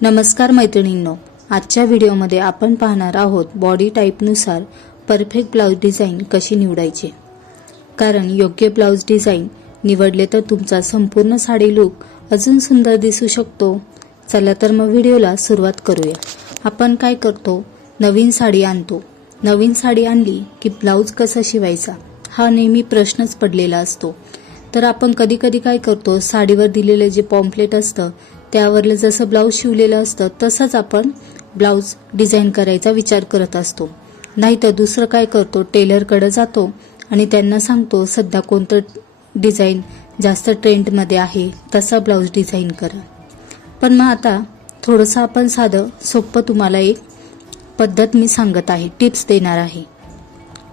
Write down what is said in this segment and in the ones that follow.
नमस्कार मैत्रिणींनो, आजच्या व्हिडिओमध्ये आपण पाहणार आहोत बॉडी टाईपनुसार परफेक्ट ब्लाउज डिझाईन कशी निवडायची। कारण योग्य ब्लाउज डिझाईन निवडले तर तुमचा संपूर्ण साडी लुक अजून सुंदर दिसू शकतो। चला तर मग व्हिडिओला सुरुवात करूया। आपण काय करतो, नवीन साडी आणतो। नवीन साडी आणली की ब्लाउज कसा शिवायचा हा नेहमी प्रश्नच पडलेला असतो। तर आपण कधी कधी काय करतो, साडीवर दिलेले जे पॉम्पलेट असतं त्यावरले जसं ब्लाउज शिवलेलं असतं तसंच आपण ब्लाउज डिझाईन करायचा विचार करत असतो। नाहीतर दुसरं काय करतो, टेलरकडे जातो आणि त्यांना सांगतो सध्या कोणतं डिझाईन जास्त ट्रेंडमध्ये आहे तसा ब्लाउज डिझाईन करा। पण मग आता थोडंसं आपण साधं सोपं तुम्हाला एक पद्धत मी सांगत आहे, टिप्स देणार आहे।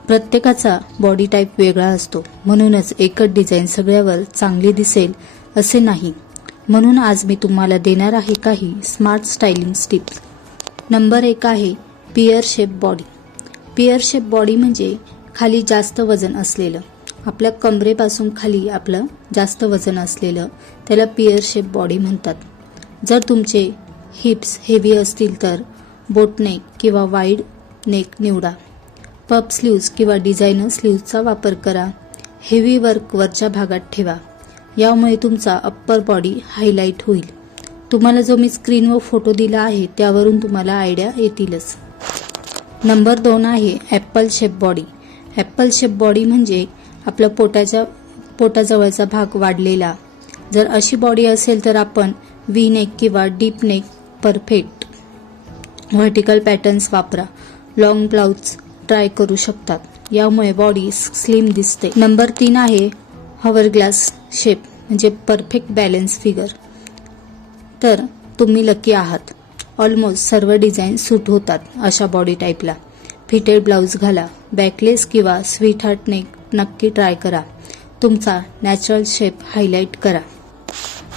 प्रत्येकाचा बॉडी टाईप वेगळा असतो, म्हणूनच एकच डिझाईन सगळ्यावर चांगली दिसेल असे नाही। म्हणून आज मी तुम्हाला देणार आहे काही स्मार्ट स्टायलिंग टिप्स। नंबर 1 आहे pier shape body. Pier shape body म्हणजे खाली जास्त वजन असलेलं, आपल्या कमरेपासून खाली आपलं जास्त वजन असलेलं त्याला पियर शेप बॉडी म्हणतात। जर तुमचे हिप्स हेवी असतील तर बोट नेक किंवा वाईड नेक निवडा। पफ स्लीव्ज किंवा डिझायनर स्लीव्जचा वापर करा। हेवी वर्क वरच्या भागात ठेवा, यामुळे तुमचा अप्पर बॉडी हायलाइट होईल। तुम्हाला जो मी स्क्रीनवर फोटो दिला आहे त्यावरून तुम्हाला आयडिया येतीलच। नंबर 2 आहे Apple shape body. Apple shape body म्हणजे आपल्या पोटाजवळचा भाग वाढलेला। जर अशी बॉडी असेल तर आपण व्ही नेक किंवा deep neck perfect vertical patterns वापरा। लॉंग ब्लाउज ट्राय करू शकतात, यामुळे बॉडी स्लिम दिसते। नंबर 3 आहे हॉवरग्लास शेप म्हणजे परफेक्ट बॅलन्स फिगर। तर तुम्ही लकी आहात, ऑलमोस्ट सर्व डिझाईन सूट होतात अशा बॉडी टाईपला। फिटेड ब्लाउज घाला, बॅकलेस किंवा स्वीट हार्ट नेक नक्की ट्राय करा, तुमचा नॅचरल शेप हायलाइट करा।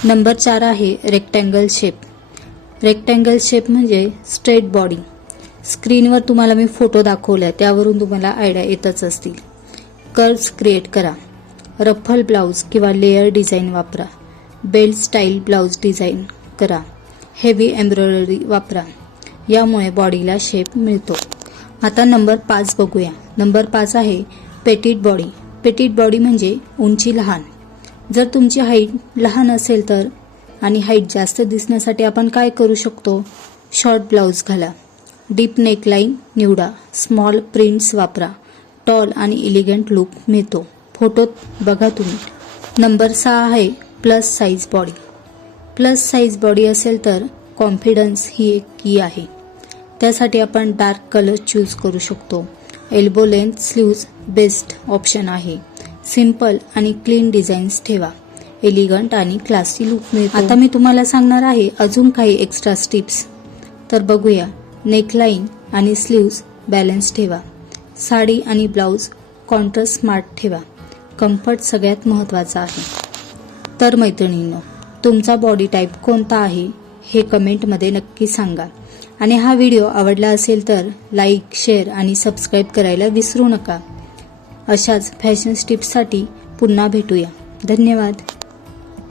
नंबर 4 आहे रेक्टँगल शेप। रेक्टँगल शेप म्हणजे स्ट्रेट बॉडी। स्क्रीनवर तुम्हाला मी फोटो दाखवला त्यावरून तुम्हाला आयडिया येतच असतील। कर्व्स क्रिएट करा, रफल ब्लाउज किंवा लेयर डिझाईन वापरा। बेल्ट स्टाईल ब्लाउज डिझाईन करा, हेवी एम्ब्रॉयडरी वापरा, यामुळे बॉडीला शेप मिळतो। आता नंबर 5 बघूया। नंबर 5 आहे पेटिट बॉडी। पेटिट बॉडी म्हणजे उंची लहान। जर तुमची हाईट लहान असेल तर आणि हाईट जास्त दिसण्यासाठी आपण काय करू शकतो, शॉर्ट ब्लाउज घाला, डीप नेकलाईन निवडा, स्मॉल प्रिंट्स वापरा, टॉल आणि एलिगंट लुक मिळतो। फोटोत बघा तुम्ही। नंबर 6 आहे plus size body. Plus size body असेल तर कॉन्फिडन्स ही एक की आहे। त्यासाठी आपण डार्क कलर चूज करू शकतो। Elbow length sleeves best option आहे। सिंपल आणि क्लीन डिझाईन्स ठेवा, एलिगंट आणि क्लासी लुक मिळतो। आता मी तुम्हाला सांगणार आहे अजून काही एक्स्ट्रा टिप्स, तर बघूया। नेकलाईन आणि स्लीव्ज बॅलन्स ठेवा, साडी आणि ब्लाउज कॉन्ट्रास्ट स्मार्ट ठेवा, कम्फर्ट सगळ्यात महत्त्वाचा आहे। तर मैत्रिणींनो, तुमचा बॉडी टाईप कोणता आहे हे कमेंटमध्ये नक्की सांगा। आणि हा व्हिडिओ आवडला असेल तर लाईक, शेअर आणि सबस्क्राईब करायला विसरू नका। अशाच फॅशन टिप्ससाठी पुन्हा भेटूया। धन्यवाद।